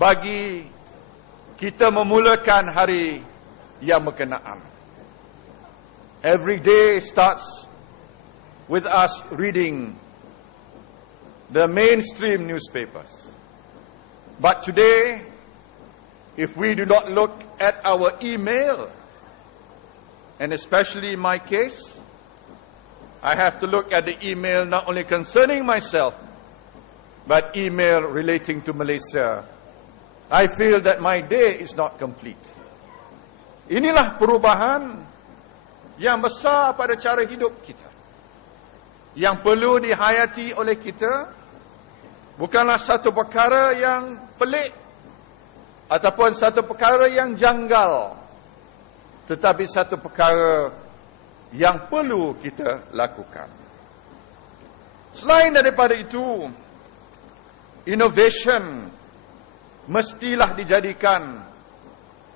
bagi kita memulakan hari yang berkenaan. Every day starts with us reading the mainstream newspapers. But today, if we do not look at our email, and especially in my case, I have to look at the email not only concerning myself, but email relating to Malaysia. I feel that my day is not complete. Inilah perubahan yang besar pada cara hidup kita, yang perlu dihayati oleh kita. Bukanlah satu perkara yang pelik ataupun satu perkara yang janggal, tetapi satu perkara yang perlu kita lakukan. Selain daripada itu, innovation mestilah dijadikan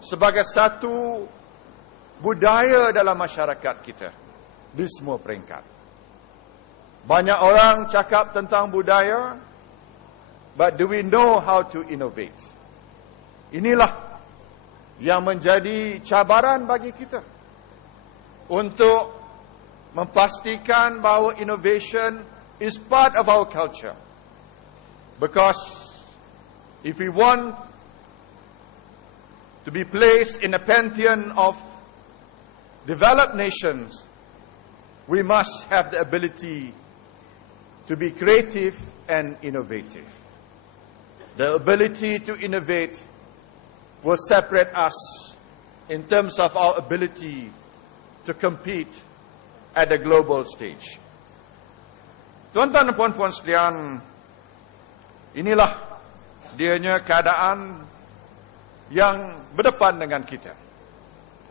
sebagai satu budaya dalam masyarakat kita di semua peringkat. Banyak orang cakap tentang budaya, but do we know how to innovate? Inilah yang menjadi cabaran bagi kita untuk memastikan bahawa innovation is part of our culture. Because if we want to be placed in a pantheon of developed nations, we must have the ability to be creative and innovative. The ability to innovate will separate us in terms of our ability to compete at the global stage. Tuan-tuan dan puan-puan sekalian, inilah dianya keadaan yang berdepan dengan kita.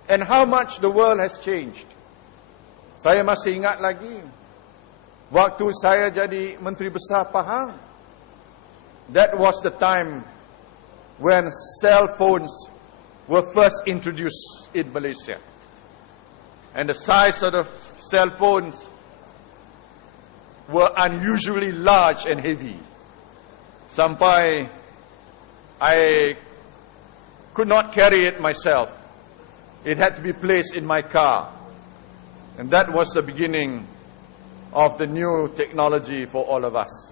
And how much the world has changed. Saya masih ingat lagi, waktu saya jadi Menteri Besar Pahang, that was the time when cell phones were first introduced in Malaysia. And the size of the cell phones were unusually large and heavy. Sampai I could not carry it myself. It had to be placed in my car. And that was the beginning of the new technology for all of us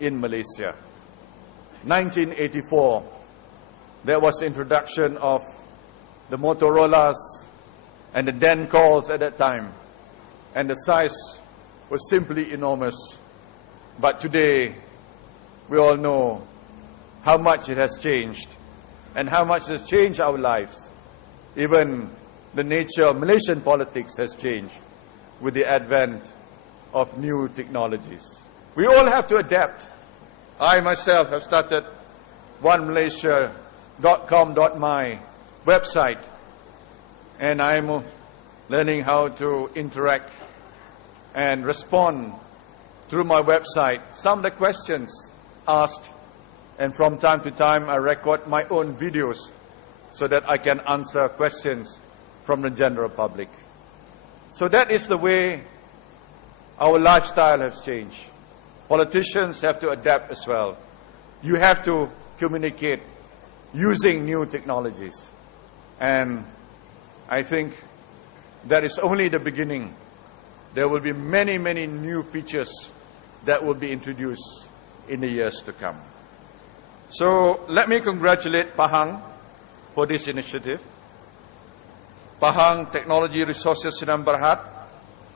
in Malaysia. 1984, there was the introduction of the Motorola's and the Den calls at that time. And the size was simply enormous. But today, we all know how much it has changed and how much it has changed our lives. Even the nature of Malaysian politics has changed with the advent of new technologies. We all have to adapt. I myself have started onemalaysia.com.my website, and I'm learning how to interact and respond through my website some of the questions asked, and from time to time I record my own videos so that I can answer questions from the general public. So that is the way our lifestyle has changed. Politicians have to adapt as well. You have to communicate using new technologies. And I think that is only the beginning. There will be many, many new features that will be introduced in the years to come. So let me congratulate Pahang for this initiative. Pahang Technology Resources Sinan Berhad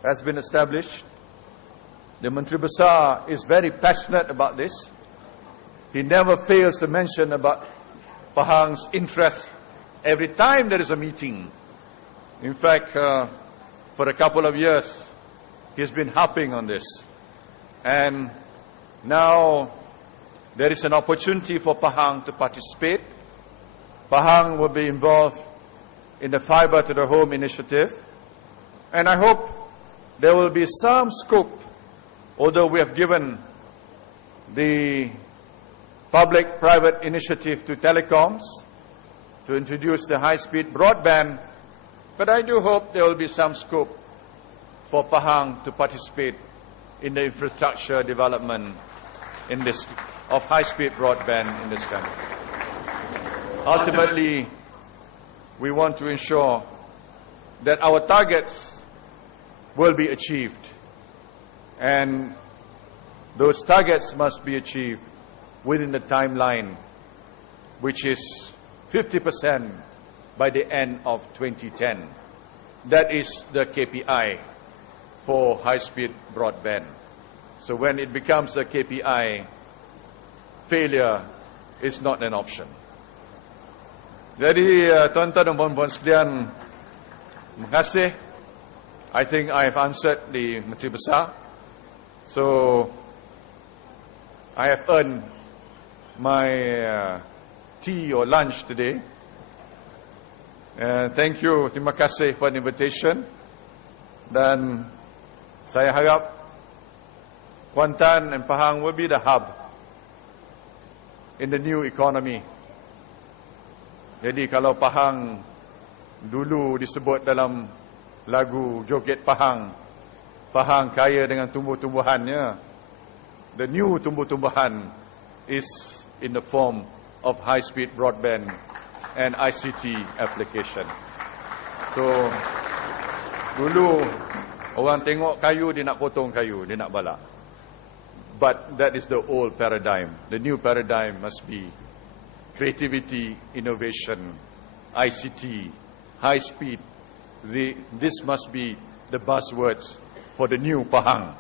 has been established. The Menteri Besar is very passionate about this. He never fails to mention about Pahang's interest every time there is a meeting. In fact, for a couple of years, he's been harping on this. And now there is an opportunity for Pahang to participate. Pahang will be involved in the Fibre to the Home initiative. And I hope there will be some scope, although we have given the public-private initiative to telecoms to introduce the high-speed broadband, but I do hope there will be some scope for Pahang to participate in the infrastructure development in this, of high-speed broadband in this country. ultimately, we want to ensure that our targets will be achieved. And those targets must be achieved within the timeline, which is 50% by the end of 2010. That is the KPI for high-speed broadband. So when it becomes a KPI, failure is not an option. Jadi, tuan-tuan dan puan-puan sekalian, terima kasih. I think I have answered the Menteri Besar. So, I have earned my tea or lunch today. Thank you, terima kasih for the invitation. Dan saya harap Kuantan and Pahang will be the hub in the new economy. Jadi kalau Pahang dulu disebut dalam lagu Joget Pahang, Pahang kaya dengan tumbuh-tumbuhannya, the new tumbuh-tumbuhan is in the form of high-speed broadband and ICT application. So, dulu orang tengok kayu, dia nak potong kayu, dia nak balak. But that is the old paradigm. The new paradigm must be creativity, innovation, ICT, high speed. This must be the buzzwords for the new Pahang.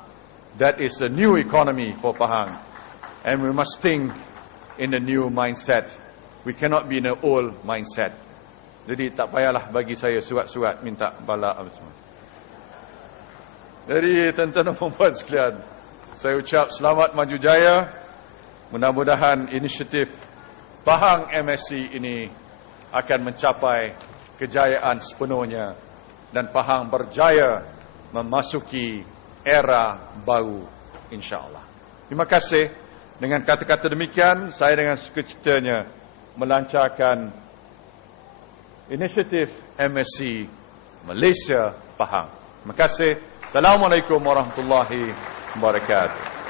That is the new economy for Pahang. And we must think in a new mindset. We cannot be in an old mindset. Jadi tak payahlah bagi saya surat-surat minta balak apa semua. Jadi tuan-tuan dan puan-puan sekalian, saya ucap selamat maju jaya. Mudah-mudahan inisiatif Pahang MSC ini akan mencapai kejayaan sepenuhnya dan Pahang berjaya memasuki era baru, insya-Allah. Terima kasih. Dengan kata-kata demikian, saya dengan sukacitanya melancarkan inisiatif MSC Malaysia Pahang. Terima kasih. Assalamualaikum warahmatullahi wabarakatuh.